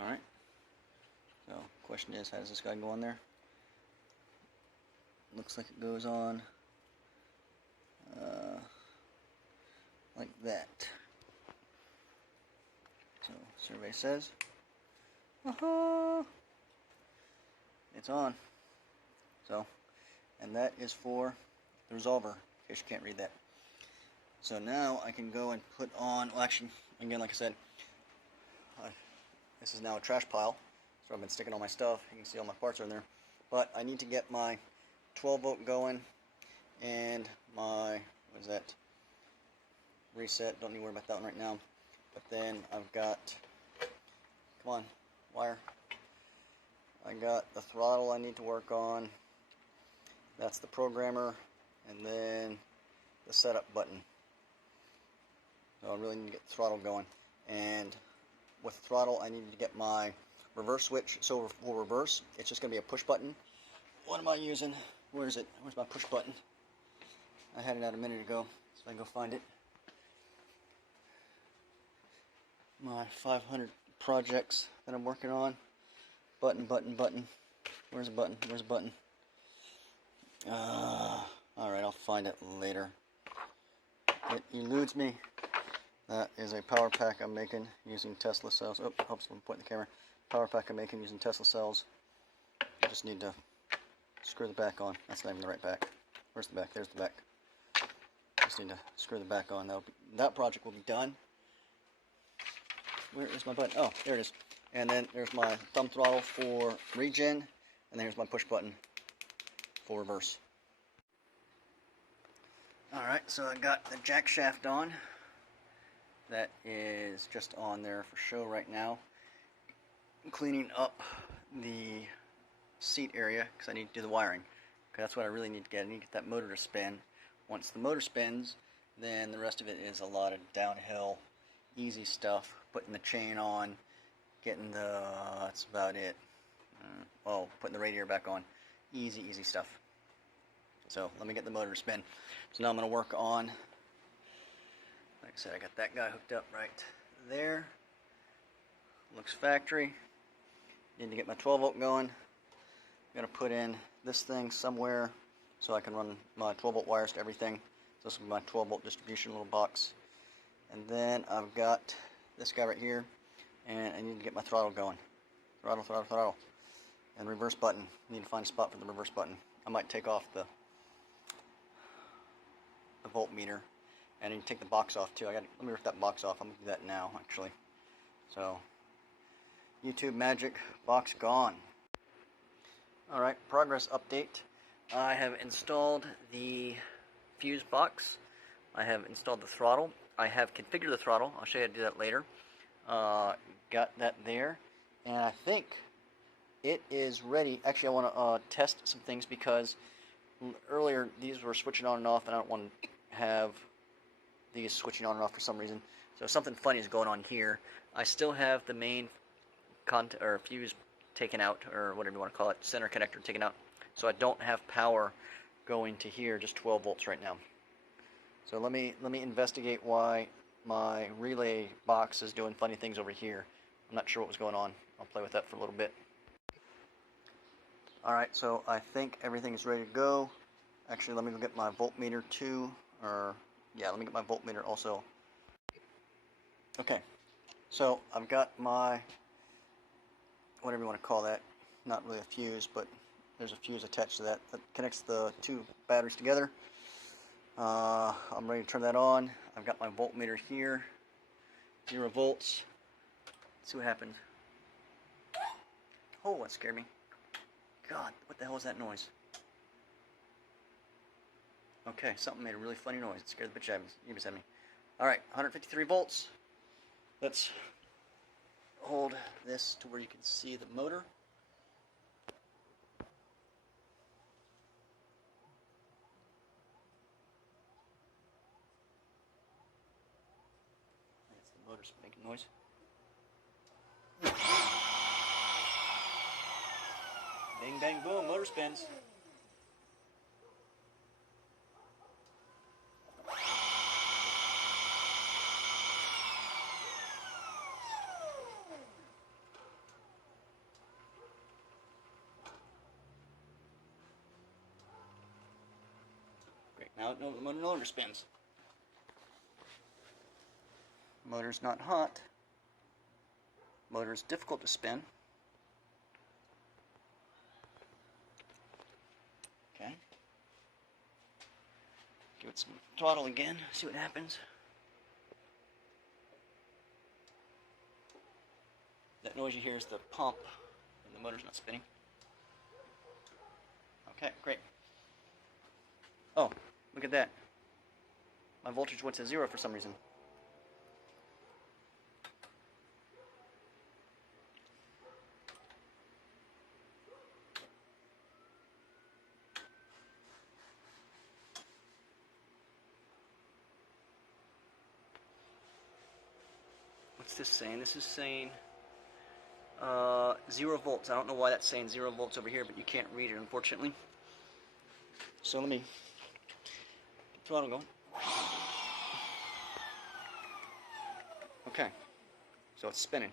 Alright, so question is, how does this guy go on there? Looks like it goes on like that. So survey says, it's on. So, and that is for the resolver, in case you can't read that. So now I can go and put on, well actually, again like I said, this is now a trash pile, so I've been sticking all my stuff. You can see all my parts are in there. But I need to get my 12 volt going and my, what is that, reset, don't need to worry about that one right now. But then I've got, come on, wire. I got the throttle I need to work on. That's the programmer, and then the setup button. So I really need to get the throttle going. And with the throttle, I need to get my reverse switch. So for reverse, it's just going to be a push button. What am I using? Where is it? Where's my push button? I had it out a minute ago, so I can go find it. My 500 projects that I'm working on. Button, button, button. Where's the button? Where's the button? Alright, I'll find it later. It eludes me. That is a power pack I'm making using Tesla cells. Oh, helps when pointing the camera. Power pack I'm making using Tesla cells. I just need to screw the back on. That's not even the right back. Where's the back? There's the back. Just need to screw the back on. That project will be done. Where is my button? Oh, there it is. And then there's my thumb throttle for regen, and then here's my push button for reverse. Alright, so I got the jack shaft on. That is just on there for show right now. I'm cleaning up the seat area because I need to do the wiring. Because that's what I really need to get. I need to get that motor to spin. Once the motor spins, then the rest of it is a lot of downhill, easy stuff. Putting the chain on, getting the, that's about it. Oh, putting the radiator back on. Easy, easy stuff. So let me get the motor to spin. So now I'm going to work on, like I said, I got that guy hooked up right there. Looks factory. Need to get my 12 volt going. I'm going to put in this thing somewhere so I can run my 12 volt wires to everything. So this will be my 12 volt distribution little box. And then I've got this guy right here, and I need to get my throttle going. Throttle, throttle, throttle. And reverse button. I need to find a spot for the reverse button. I might take off the voltmeter, and I need to take the box off too. Let me rip that box off. I'm going to do that now, actually. So, YouTube magic, box gone. Alright, progress update. I have installed the fuse box. I have installed the throttle. I have configured the throttle. I'll show you how to do that later. Got that there, and I think it is ready. Actually, I want to test some things because earlier these were switching on and off, and I don't want to have these switching on and off for some reason. So something funny is going on here. I still have the main fuse taken out, or whatever you want to call it, center connector taken out. So I don't have power going to here, just 12 volts right now. So let me investigate why my relay box is doing funny things over here. I'm not sure what was going on. I'll play with that for a little bit. Alright, so I think everything is ready to go. Actually, let me go get my voltmeter too. Let me get my voltmeter also. Okay, so I've got my, whatever you want to call that, not really a fuse, but there's a fuse attached to that connects the two batteries together. I'm ready to turn that on. I've got my voltmeter here, 0 volts. Let's see what happens. Oh, that scared me. God, what the hell is that noise? Okay, something made a really funny noise. It scared the bitch out of me. Alright, 153 volts. Let's hold this to where you can see the motor. That's the motor's making noise. Bing, bang, boom, motor spins. Now the motor no longer spins. Motor's not hot. Motor's difficult to spin. Okay. Give it some throttle again, see what happens. That noise you hear is the pump, and the motor's not spinning. Okay, great. Oh, look at that. My voltage went to 0 for some reason. What's this saying? This is saying 0 volts. I don't know why that's saying 0 volts over here, but you can't read it, unfortunately. So let me throttle go. Okay, so it's spinning.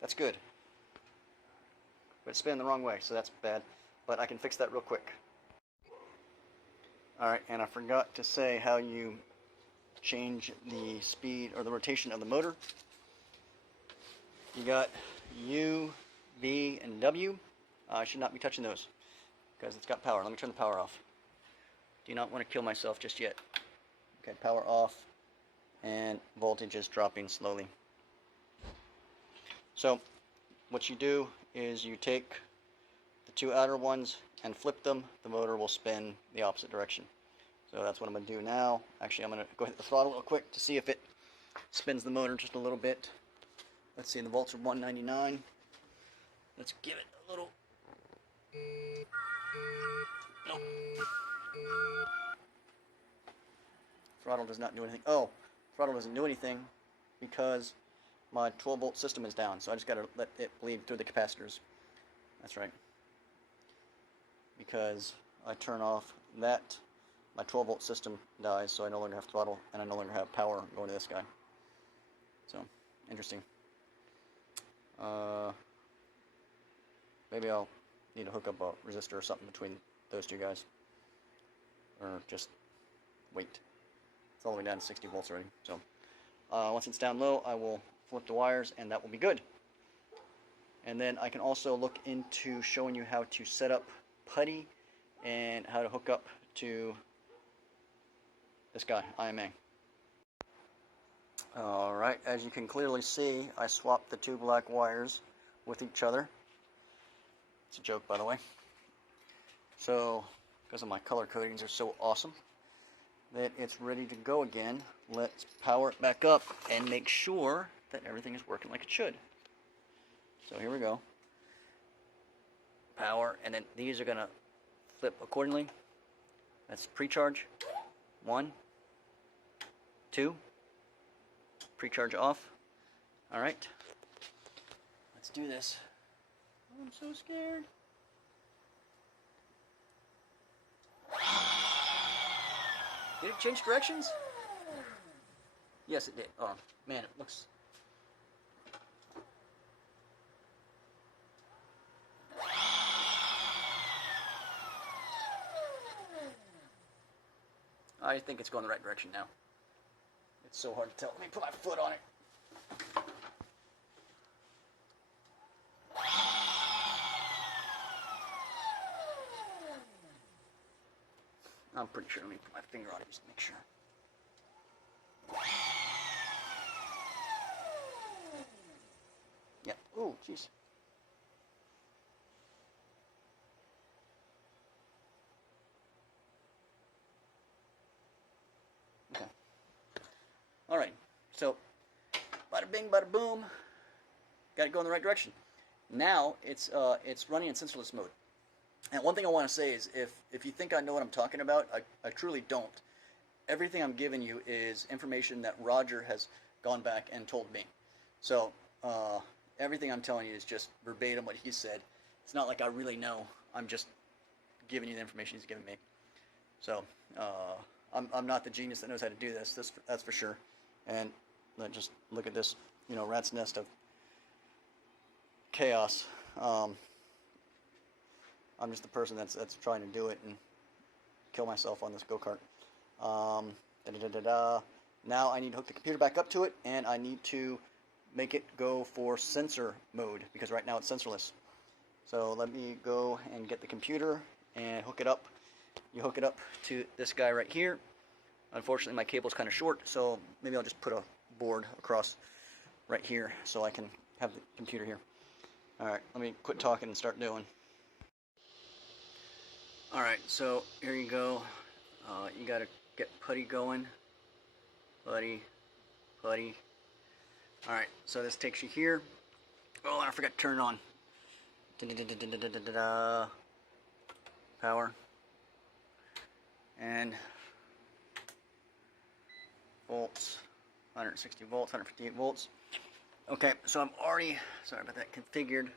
That's good. But it's spinning the wrong way, so that's bad. But I can fix that real quick. Alright, and I forgot to say how you change the speed or the rotation of the motor. You got U, V, and W. I should not be touching those because it's got power. Let me turn the power off. Do not want to kill myself just yet. Okay, power off, and voltage is dropping slowly. So what you do is you take the two outer ones and flip them. The motor will spin the opposite direction. So that's what I'm going to do now. Actually, I'm going to go hit the throttle real quick to see if it spins the motor just a little bit. Let's see, the volts are 199. Let's give it a little. Nope. Throttle does not do anything. Oh, throttle doesn't do anything because my 12-volt system is down. So I just got to let it bleed through the capacitors. That's right. Because I turn off that, my 12-volt system dies, so I no longer have throttle, and I no longer have power going to this guy. So, interesting. Maybe I'll need to hook up a resistor or something between those two guys. Or just wait. It's all the way down to 60 volts already. So, once it's down low, I will flip the wires, and that will be good. And then I can also look into showing you how to set up PUTTY and how to hook up to this guy, IMA. Alright, as you can clearly see, I swapped the two black wires with each other. It's a joke, by the way. So, because of my color codings are so awesome, that it's ready to go again. Let's power it back up and make sure that everything is working like it should. So here we go. Power, and then these are going to flip accordingly. That's pre-charge. 1, 2. Pre-charge off. Alright. Let's do this. I'm so scared. Did it change directions? Yes, it did. Oh, man, it looks... I think it's going the right direction now. It's so hard to tell. Let me put my foot on it. I'm pretty sure. Let me put my finger on it just to make sure. Yep. Ooh, jeez. Okay. All right. So, bada bing, bada boom. Got to go in the right direction. Now it's running in sensorless mode. And one thing I want to say is, if you think I know what I'm talking about, I truly don't. Everything I'm giving you is information that Roger has gone back and told me. So everything I'm telling you is just verbatim what he said. It's not like I really know. I'm just giving you the information he's giving me. So I'm not the genius that knows how to do this. That's for sure. And just look at this, rat's nest of chaos. I'm just the person that's trying to do it, and kill myself on this go-kart. Now I need to hook the computer back up to it, and I need to make it go for sensor mode, because right now it's sensorless. So let me go and get the computer and hook it up. You hook it up to this guy right here. Unfortunately, my cable's kind of short, so maybe I'll just put a board across right here so I can have the computer here. Alright, let me quit talking and start doing. Alright, so here you go. You gotta get PUTTY going. PUTTY. Alright, so this takes you here. Oh, and I forgot to turn it on. Power. And volts. 160 volts, 158 volts. Okay, so I'm already, sorry about that, configured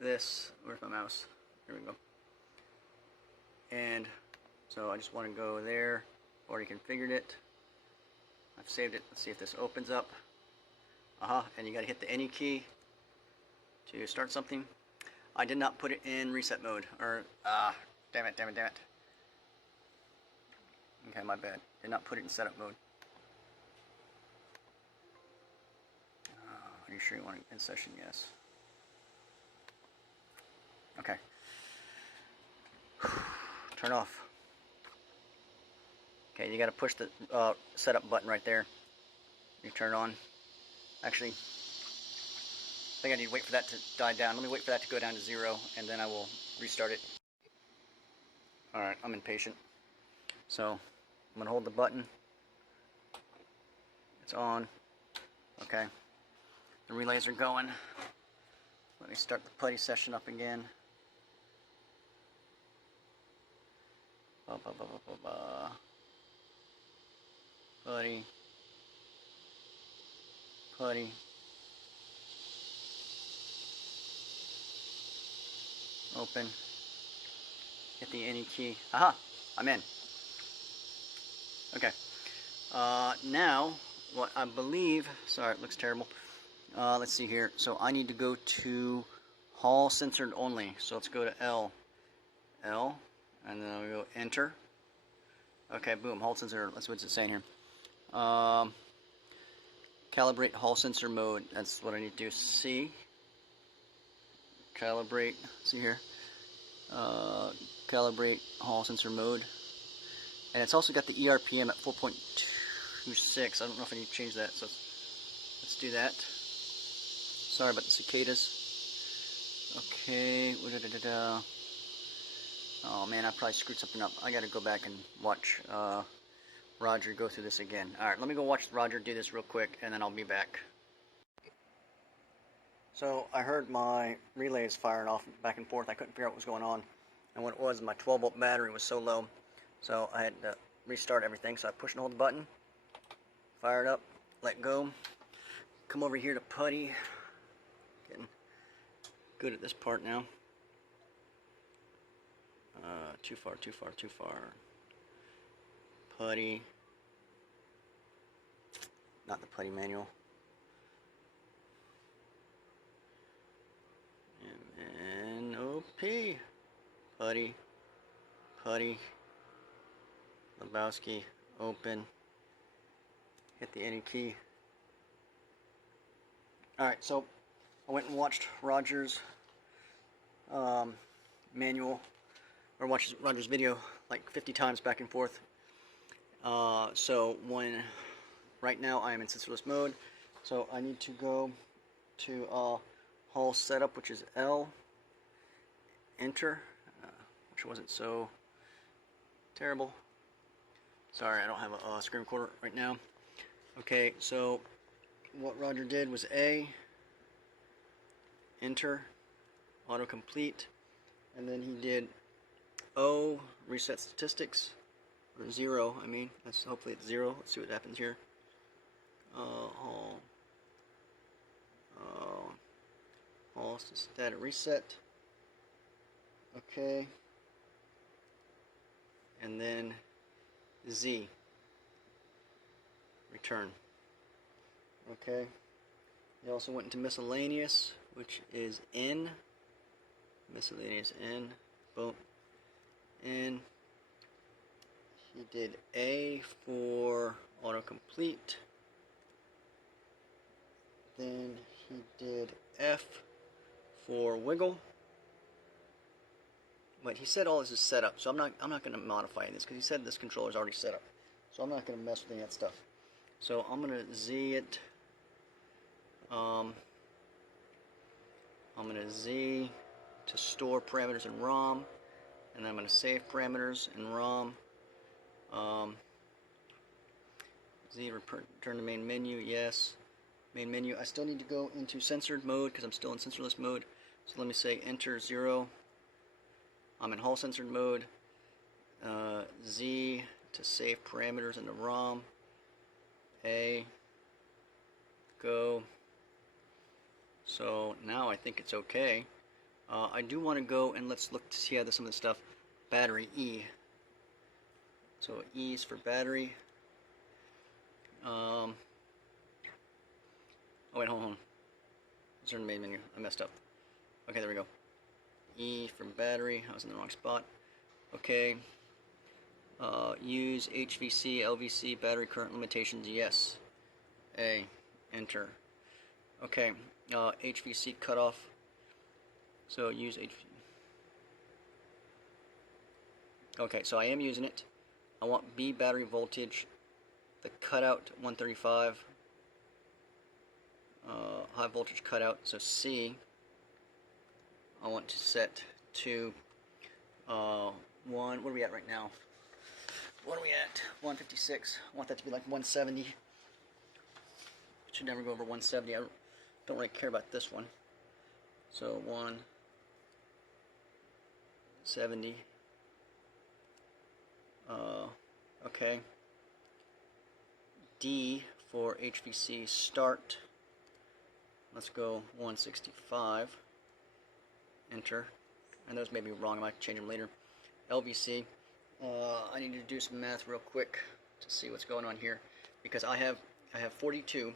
this. Where's my mouse? Here we go. And so I just want to go there. Already configured it. I've saved it. Let's see if this opens up. And you got to hit the any key to start something. I did not put it in reset mode, or damn it. Okay, my bad. Did not put it in setup mode. Are you sure you want it in session? Yes. Okay. Turn off. Okay, you got to push the setup button right there. You turn on. Actually, I think I need to wait for that to die down. Let me wait for that to go down to 0, and then I will restart it. Alright, I'm impatient. So, I'm going to hold the button. It's on. Okay. The relays are going. Let me start the PUTTY session up again. PUTTY. Open. Hit the any key. Aha! I'm in. Okay. Now, what I believe, sorry, it looks terrible. Let's see here. So I need to go to Hall Censored Only. So let's go to L, and then we go Enter. Okay, boom, Hall Sensor. That's what's it saying here. Calibrate Hall Sensor Mode. That's what I need to do. C. Calibrate. See here. Calibrate Hall Sensor Mode. And it's also got the ERPM at 4.26. I don't know if I need to change that. So let's do that. Sorry about the cicadas. Okay. Oh man, I probably screwed something up. I gotta go back and watch Roger go through this again. Alright, let me go watch Roger do this real quick, and then I'll be back. So I heard my relays firing off back and forth. I couldn't figure out what was going on. And what it was, my 12-volt battery was so low. So I had to restart everything. So I push and hold the button. Fire it up. Let go. Come over here to PUTTY. Getting good at this part now. Too far. PUTTY. Not the PUTTY manual. And then OP. PUTTY. Lebowski. Open. Hit the any key. Alright, so I went and watched Roger's manual, or watched Roger's video like 50 times back and forth. So right now I am in sensorless mode, so I need to go to Hall Setup, which is L, Enter, which wasn't so terrible. Sorry, I don't have a screen recorder right now. Okay, so what Roger did was A, Enter, autocomplete, and then he did O, reset statistics, or 0, I mean, that's hopefully it's 0. Let's see what happens here. All static reset. Okay. And then Z, return. Okay. He also went into miscellaneous, which is N. Miscellaneous N. Boom. N. He did A for autocomplete. Then he did F for wiggle. But he said all this is set up, so I'm not going to modify this because he said this controller is already set up. So I'm not going to mess with any of that stuff. So I'm going to Z it. I'm going to Z to store parameters in ROM, and then I'm going to save parameters in ROM. Z return to main menu, yes. Main menu. I still need to go into censored mode because I'm still in sensorless mode. So let me say enter 0. I'm in Hall censored mode. Z to save parameters in the ROM. A. Go. So now I think it's okay. I do want to go and let's look to see how some of the stuff. Battery E. So E is for battery. Oh wait, hold on. It's in the main menu. I messed up. Okay, there we go. E for battery. I was in the wrong spot. Okay. Use HVC, LVC, battery current limitations. Yes. A. Enter. Okay. HVC cutoff. So use HVC. Okay, so I am using it. I want B battery voltage. The cutout 135. High voltage cutout. So C. I want to set to 1. What are we at right now? What are we at? 156. I want that to be like 170. It should never go over 170. I don't really care about this one. So 170. Okay. D for HVC start. Let's go 165. Enter. And those may be wrong. I might change them later. LVC. I need to do some math real quick to see what's going on here because I have 42.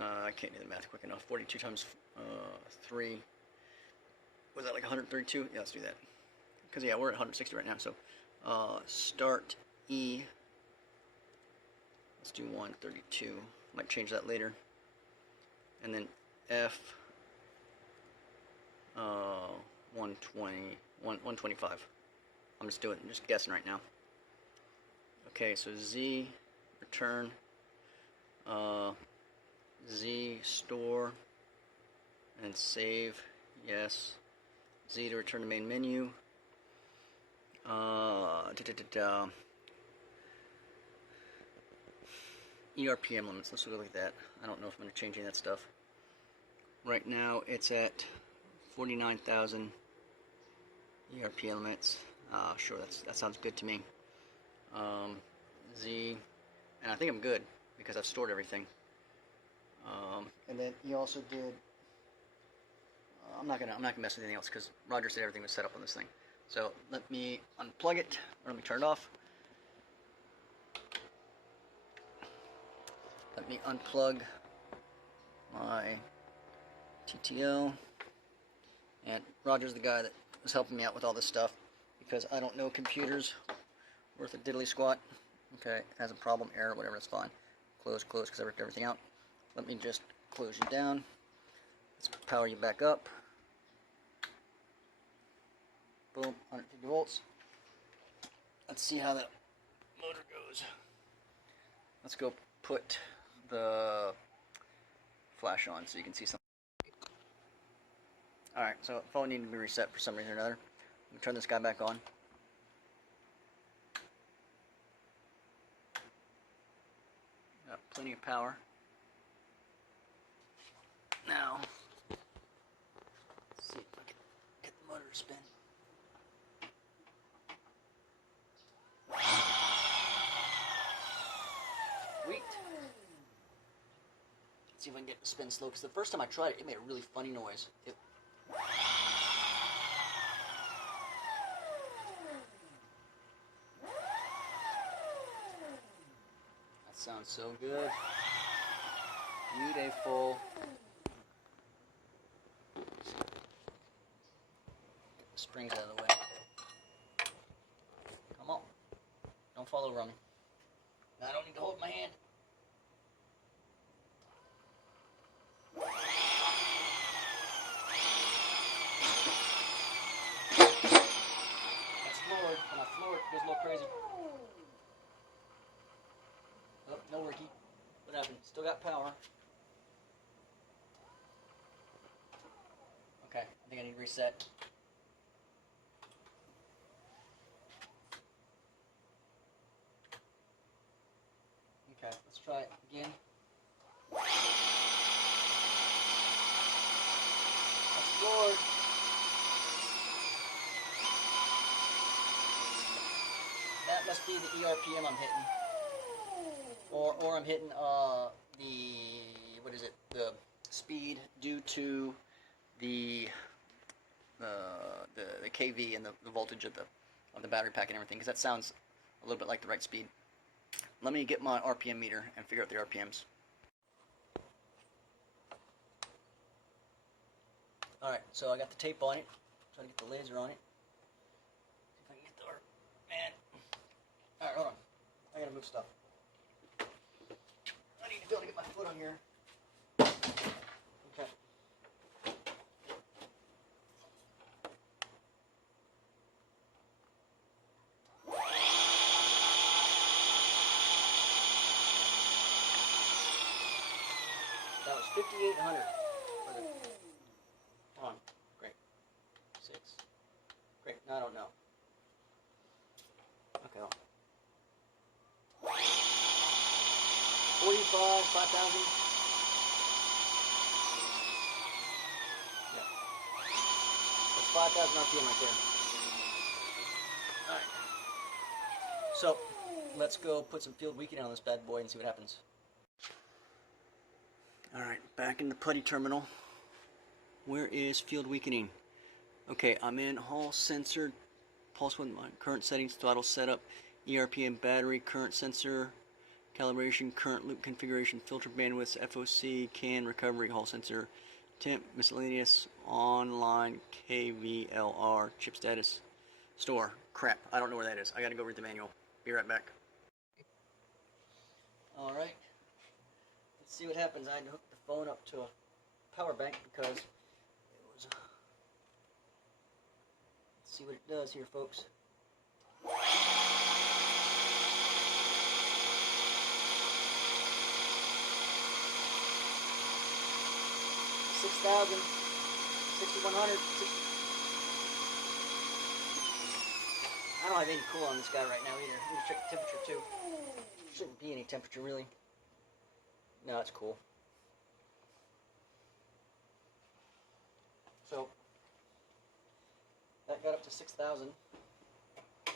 I can't do the math quick enough. 42 times 3. Was that like 132? Yeah, let's do that. Because yeah, we're at 160 right now. So start E. Let's do 132. Might change that later. And then F. 120, 125. I'm just guessing right now. Okay, so Z return, Z store, and save. Yes. Z to return to main menu. ERPM limits. Let's look at that. I don't know if I'm going to change any of that stuff. Right now it's at 49,000 ERP limits. Sure, that sounds good to me. Z, and I think I'm good because I've stored everything. And then he also did. I'm not gonna mess with anything else because Roger said everything was set up on this thing. So let me unplug it, or let me turn it off. Let me unplug my TTL. And Roger's the guy that was helping me out with all this stuff because I don't know computers worth a diddly squat. Okay, has a problem, error, whatever, that's fine. Close, because I ripped everything out. Let me just close you down. Let's power you back up. Boom, 150 volts. Let's see how that motor goes. Let's go put the flash on so you can see something. Alright, so the phone needed to be reset for some reason or another. Let me turn this guy back on. Got plenty of power. Now, let's see if I can get the motor to spin. Sweet. Let's see if I can get it to spin slow, because the first time I tried it, it made a really funny noise. That sounds so good. Beautiful. Get the springs out of the way. Come on. fall over on me. Now I don't need to hold my hand. That's floored. When I floor it, it goes a little crazy. Oh, no worky. What happened? Still got power. Okay, I think I need to reset. Okay, let's try it again. That's floored. That must be the ERPM I'm hitting. Or I'm hitting the speed due to the kV and the voltage of the battery pack and everything, because that sounds a little bit like the right speed. Let me get my RPM meter and figure out the RPMs. Alright, so I got the tape on it. Trying to get the laser on it. See if I can get the man. Alright, hold on. I gotta move stuff. I need to be able to get my foot on here. Okay. That was 5,800. Hold on. Great. 6. Great. Now I don't know. Okay. Hold on. 45, 5,000. Yeah. That's 5,000 RPM right there. Alright. So, let's go put some field weakening on this bad boy and see what happens. Alright, back in the PUTTY terminal. Where is field weakening? Okay, I'm in Hall sensor, pulse width, my current settings, throttle setup, ERPM battery, current sensor, calibration, current loop configuration, filter bandwidths, FOC, CAN, recovery, Hall sensor, temp, miscellaneous, online, KVLR, chip status, store. Crap, I don't know where that is. I gotta go read the manual. Be right back. Alright, let's see what happens. I had to hook the phone up to a power bank because it was. Let's see what it does here, folks. 6,000, 6,100. I don't have any cool on this guy right now either. I'm going to check the temperature too. Shouldn't be any temperature really. No, it's cool. So, that got up to 6,000. Let's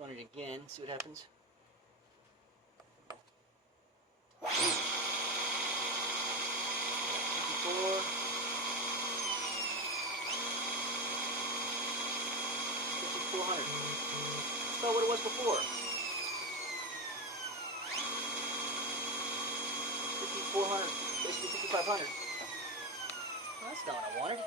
run it again, see what happens. 54. 5,400. That's about what it was before. 5,400. Basically 5,500. Well, that's not what I wanted.